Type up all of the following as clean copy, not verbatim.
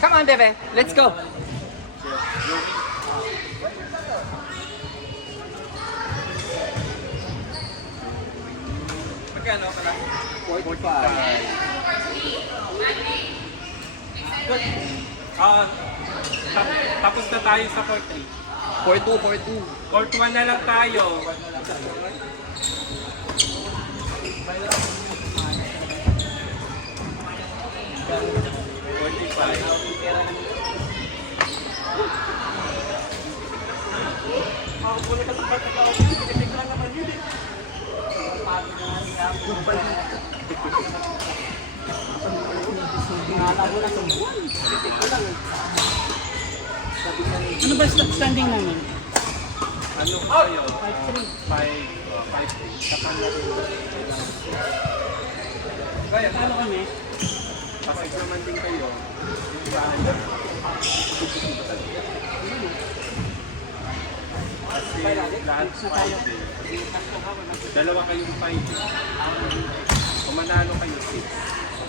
Come on, Bebe. Let's go. Magkano pala? 45. Good. Tapos na tayo sa 43. 42. 41 na lang tayo. Ano ba standing namin? Ano kayo? 5'3". 5'3". Kaya Ano kami? pasig naman din kayo. Kasi lahat 5. Dalawa kayong 5. Kung manalo kayo 6.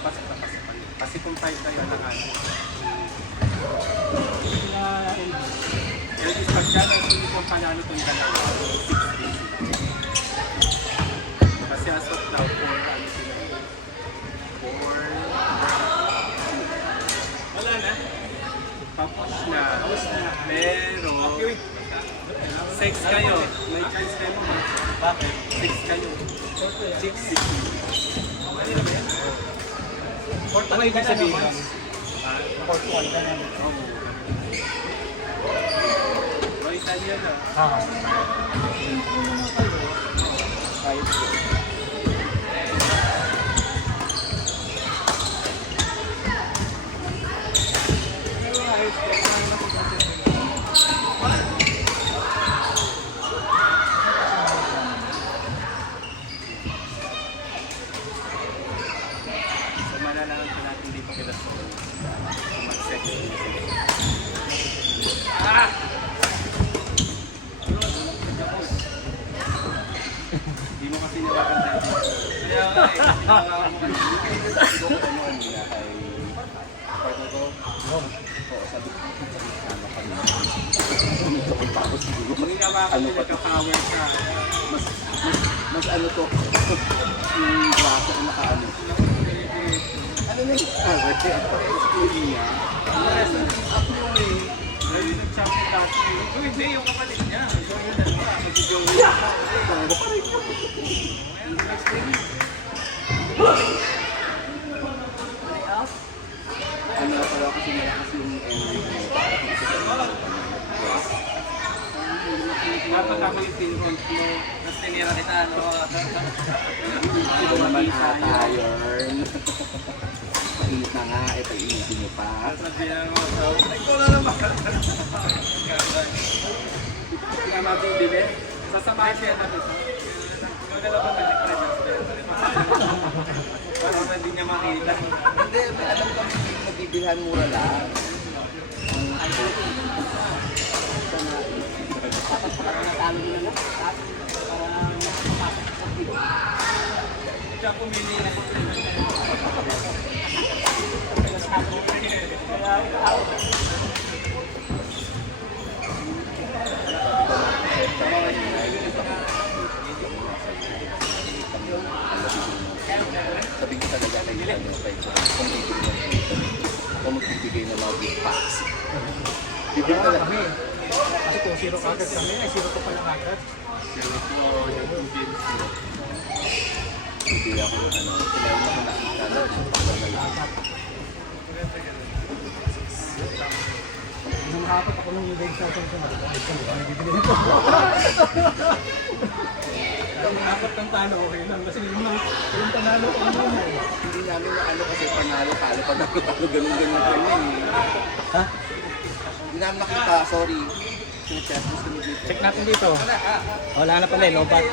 Pasok na pasok kayo. Kasi kung 5 kayo lahat. Kaya is pagka hindi kung panalo kung dalawa. 6. Kasi as of now, 4 ano sila. 4. Wala na. Tapos na. Pero 6 kayo. May chance kayo mo. Bakit? 6 kayo. 6. Ano ibig sabihin? May Italian na. So malalaman ko natin dito kila sa mag-sex. Hindi mo kasi nababanda dito. Kaya nga eh. Kung ginawa ka nila ka-power ka. Mas ano to? Yung braso na nakaano. Ano na yung power? School niya. Ako yung eh. Dahil nag-champion tayo. Hindi, yung kapatid niya. So yun na naman. Kasi Joey. Tango pa rin. Ano pala kasi malakas yung Dapat ako yung pinront mo. Tapos tinira kita, no? Ito naman iron. Painit na nga, painitin nyo pa. Sabihan mo, ikaw na naman. Tama din, Bibi. Sasamahin siya natin. Magdala ba para hindi niya makita. Hindi, may alam kami magbibilhan mura lang. Siya pumili na. Sabi ko talaga na yun, kung magbibigay ng mga gift packs. Bibigyan talaga. Kasi kung 0 agad kami, ay 0 pa lang agad. Hindi ako ng ano, sinabi mo kung nakita na, isang pakal na lahat. Nung hapot ako nung leg sa akin, ay kami, bibili nito. Ang apat ng talo, okay lang. Kasi yung panalo ko ano eh. Hindi namin na ano kasi panalo, ganun-ganun kami eh. Ha? Hindi namin nakita, sorry. Sinachest mo sa dito. Check natin dito. Wala na pala eh, lobat.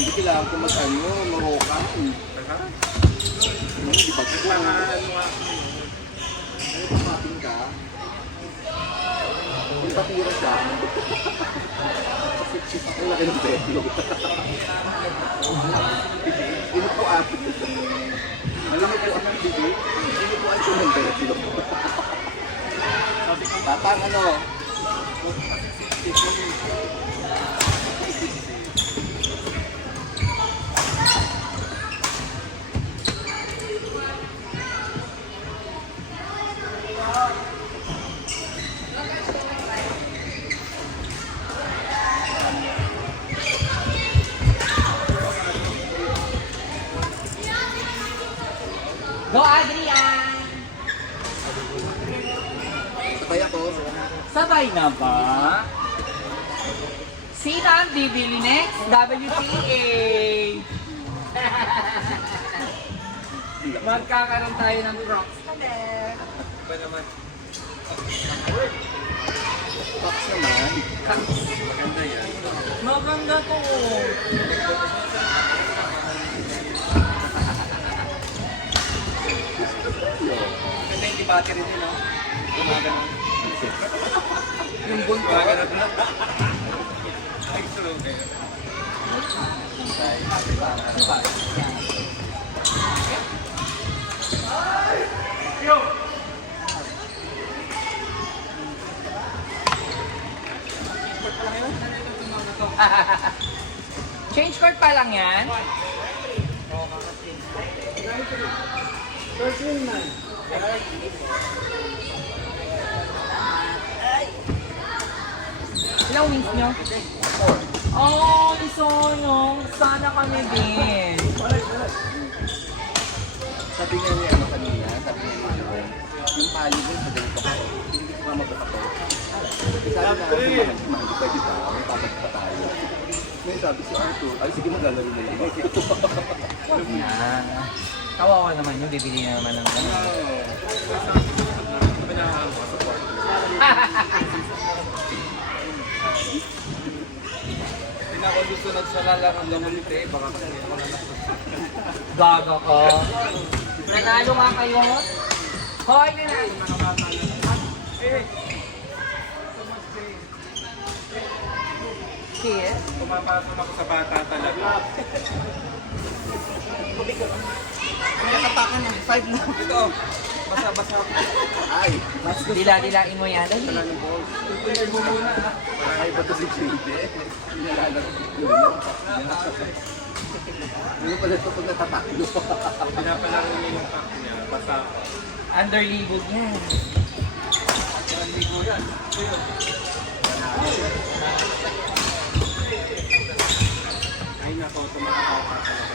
Hindi kailangan ko mag-ano, mahokan. Hindi ba ko? Ano ba ka? Patira siya. Ang laki ng betlog. Inupuan. Malaki po ang bibig. Inupuan siya ng betlog. Tatang ano? Go, Adrian! Sabay ako. Sabay na ba? Sino ang bibili next? WTA! Magkakaroon tayo ng Crocs ulit. Ba naman? Box naman. Maganda yan. Maganda to. Maganda yung battery din, no? Gumagano. Yung bunto. Gumagano na. Nag-slow kayo. Change court pa lang yan? Ilang wings nyo? Oh, isonong. Sana kami din. Sabi nga niya ano kanina, sabi niya yung pali mo sa ganito ko, hindi ko mabuka ko. Sabi na ako, hindi pwede ba? May tapat pa tayo. Ngayon sabi si Arthur, ay sige maglalaro na lang. Yan. Kawawa naman yun. Bibili na naman ng ano. Hindi na ako gusto nagsalala ng laman nito eh. Baka kasi ako na Gaga ka. Nanalo nga kayo. Hoy, nanalo. Kiss? Pumapasok ako sa bata talaga. Nakatakan ng 5 na. Ito, basa-basa ako. Ay, Dila-dilain mo yan. Dali. Tutuloy mo muna ha. ay ba ito si JD? Nilalagay ko yun. Hindi pala ito pag natataklo. Pinapalaro niya yung pack niya. Basa ako. Underlibog yan. Liguran. Ito yun. Ay nako, tumakatawa ka talaga.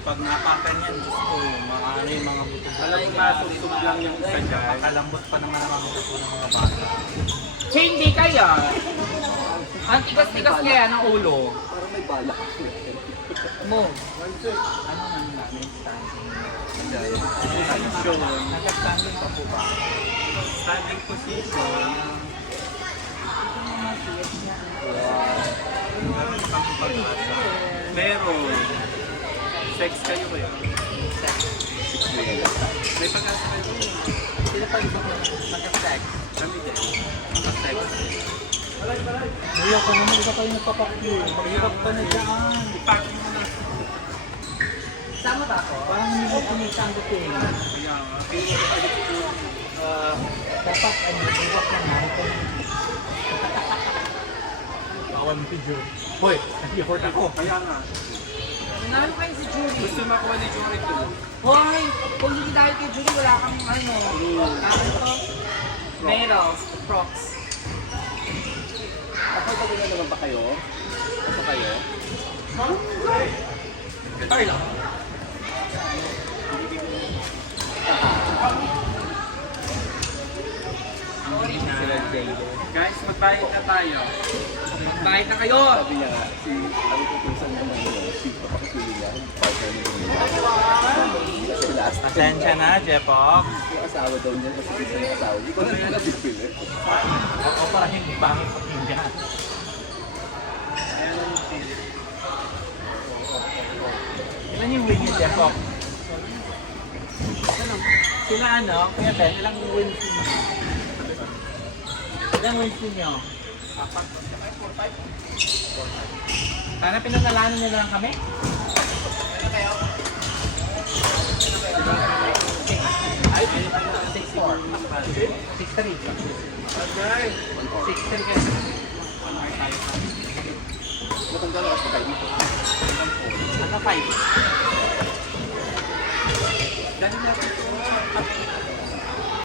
Pag napakan yan, gusto, ano yung mga buto. Alam mo, masubsub lang yung isa dyan. Napakalambot pa naman ang mga buto ng mga bata. Che, hindi kaya. Ang tigas-tigas kaya ng ulo. Parang may balak. Mo. Ano man namin standing? Position. Nag-standing pa po ba? Standing position. Meron. Sex kayo kayo. May pag-asa kayo. Sila pa rin mag-sex. Kami din. Mag-sex. Hindi ako naman, isa kayo nagpapakyo. Maghirap ka na dyan. Ipack mo na. Tama ba ako? Parang hindi mo kumitang gutin. Kaya nga. Pero ulit ko. Dapat ano, iwak na natin. Bawal mo si Joe. Hoy, nag-effort ako. Kaya nga. Nanalo kayo si Julie. Gusto makuha ni Jory to. Hoy! Kung hindi dahil kay Julie, wala kang ano. Ano to? Medals. Procs. Ako ito na naman ba kayo? Ako kayo? Ay lang. Sila Jayden. Guys, magbayad na tayo. Magbayad na kayo! Sabi niya, si ano ko kung saan naman yun, si papakasuli niya, partner niya niya. Kasi last time, Pasensya na, Jepok. yung asawa daw niya, kasi gusto yung asawa. Hindi ko na nila bibili. Oo, parang hindi pangit pakinggan. Ilan yung win ni Jepok? Sila ano, Kuya Ben, ilang win si Ilang wins ninyo? Sana pinanalanan nyo lang kami? Ay, 6-4. 6-3. 6-3 ka. Matanggal ako sa dito. Ano 5? Dali natin.